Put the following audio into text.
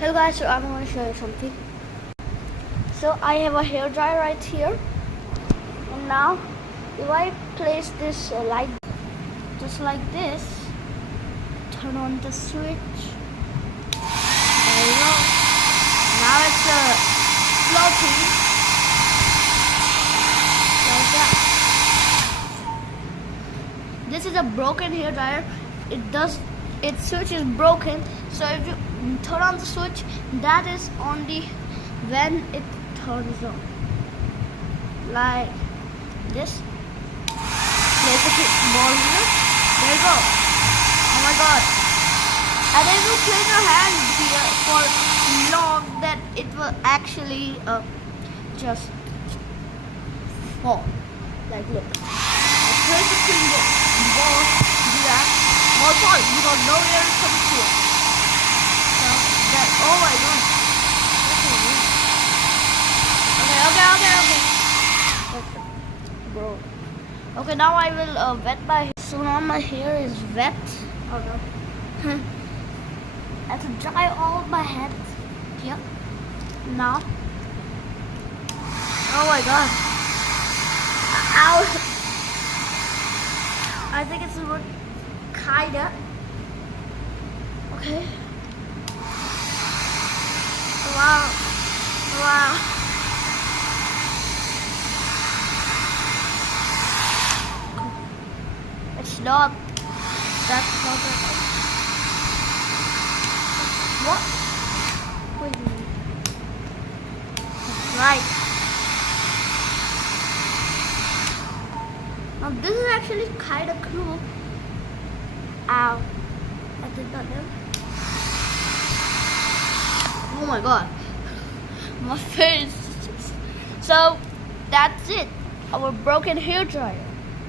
Hello guys, so I'm going to show you something. So I have a hair dryer right here, and now if I place this light just like this, turn on the switch. There you go. Now it's floating like that. This is a broken hair dryer. Its switch is broken, so if you turn on the switch, that is only when it turns on, like this. Place the ball here. There you go. Oh my god. And if you place your hand here for long, then it will actually just fall. Like look. I place the finger ball here. Ball falls because no air is coming to it. So that, oh my god. Okay. Bro. Okay, now I will wet my hair. So now my hair is wet. Oh no. I have to dry all my head. Here. Now. Oh my god. Ow. I think it's kinda. Okay. Wow. It's not. That's not it. What? Wait a minute. That's right. Now this is actually kind of cool. Ow. I did not know. Oh my god. My face. So that's it. Our broken hair dryer.